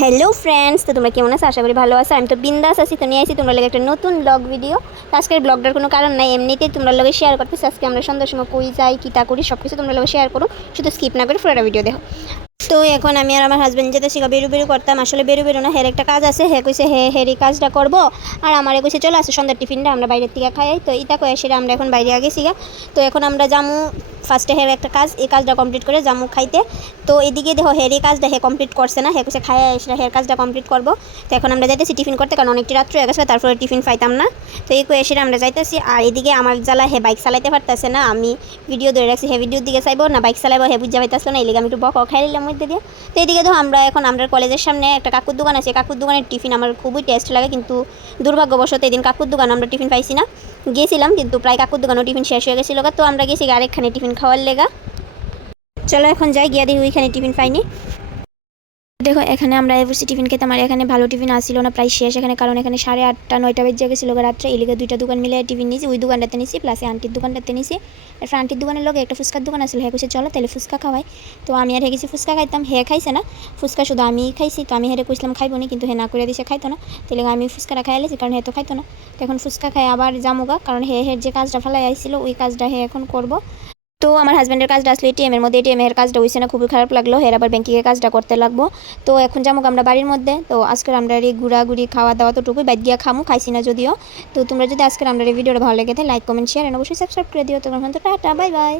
Hello friends, তো তোমরা কেমন আছো? আশা করি ভালো আছো। আমি তো বিন্দাস আছি। তো নিয়ে আসি তোমরা লাগে একটা নতুন ব্লগ ভিডিও। আজকের ব্লগটার কোনো কারণ নাই, এমনিতেই তোমরা লগে শেয়ার করতেছি। আজকে আমরা সন্ধ্যার সময় কই যাই, কী তা করি, সব কিছু তোমরা লগে শেয়ার করো। শুধু স্কিপ না করে পুরোটা ভিডিও দেখো। তো এখন আমি আর আমার হাজব্যান্ড যেতে শিখা বেরু বেরু করতাম। আসলে বেরু বেরু না, হের একটা কাজ আছে। হে কইছে হেরি কাজটা করবো, আর আমার কইছে চলে আসে সন্ধ্যার টিফিনটা আমরা বাইরের থেকে খাই। তো ইটা কয়ে সেটা আমরা এখন বাইরে আগে শিখা। তো এখন আমরা জামু ফার্স্টে হের একটা কাজ, এই কাজটা কমপ্লিট করে জামু খাইতে। তো এদিকে দেখো হের এই কাজটা হে কমপ্লিট করছে না, হে কইছে খাইয়া এসে হের কাজটা কমপ্লিট করবো। তো এখন আমরা যাইতেছি টিফিন করতে, কারণ অনেকটি রাত্র হয়ে গেছে, তারপরে টিফিন পাইতাম না। তো এই কয়ে সেটা আমরা যাইতেছি। আর এদিকে আমার জ্বালা হে বাইক চালাইতে পারতেছে না। আমি ভিডিও ধরে রাখছি, হে ভিডিওর দিকে চাইবো না বাইক চালাইবো, হে বুঝা পাইতেছিল না। এই লিগে আমি একটু বক খাই নিলাম মধ্যে দিয়ে। তো এদিকে তো আমরা এখন আমরা কলেজের সামনে একটা কাকুর দোকান আছে, কাকুর দোকানের টিফিন আমার খুবই টেস্ট লাগে, কিন্তু দুর্ভাগ্যবশত এদিন কাকুর দোকানে আমরা টিফিন পাইছি না। গিয়েছিলাম কিন্তু প্রায় কাকুর দোকানেও টিফিন শেষ হয়ে গেছিলো। তো আমরা গেছি আরেকখানে টিফিন খাওয়ার লেগা। চলো এখন যাই, গিয়া দেখি ওইখানে টিফিন পাইনি। দেখো এখানে আমরা এভারসি টিফিন খেতাম, আর এখানে ভালো টিফিন আসছিল না, প্রায় শেষ এখানে, কারণ এখানে 8:30-9টা বেজে গেছিলো রাত্রে। এলিগে দুইটা দোকান মিলে টিফিন নিয়েছি, ওই দোকানটাতে নিয়েছি প্লাস আন্টির দোকানটাতে নিয়েছি। এরপর আন্টির দোকানের লোক একটা ফুচকার দোকান আসলে, হ্যাঁ কইছে চলো তাহলে ফুচকা খাওয়াই। তো আমি আর গেছি ফুচকা খাইতাম, হে খাইছে না ফুচকা, শুধু আমি খাইছি। তো আমি হেরে কইছিলাম খাইবো না, কিন্তু হে না করে দিছে খাইতো না। তাহলে আমি ফুচকাটা খাইলেছি, কারণ হে তো খাইতো না। তো এখন ফুচকা খাই আবার জামুগা, কারণ হের যে কাজটা ফেলাই আইছিল ওই কাজটা হে এখন করবো। তো আমার হাজব্যান্ডের কাজটা আসলে এটিএমের মধ্যে, এটিএমের কাজটা হয়েছে না, খুবই খারাপ লাগলো। হের আবার ব্যাংকিংয়ের কাজটা করতে লাগবো। তো এখন যাবো আমরা বাড়ির মধ্যে। তো আজকের আমরা এই ঘোরাঘুরি খাওয়া দাওয়া তো টুকুই বাইক গিয়া খামু, খাইছি না যদিও। তো তোমরা যদি আজকের আমরা এই ভিডিওটা ভালো লেগে থাকে লাইক কমেন্ট শেয়ার অবশ্যই সাবস্ক্রাইব করে দিও। তোমার টাটা, বাই বাই।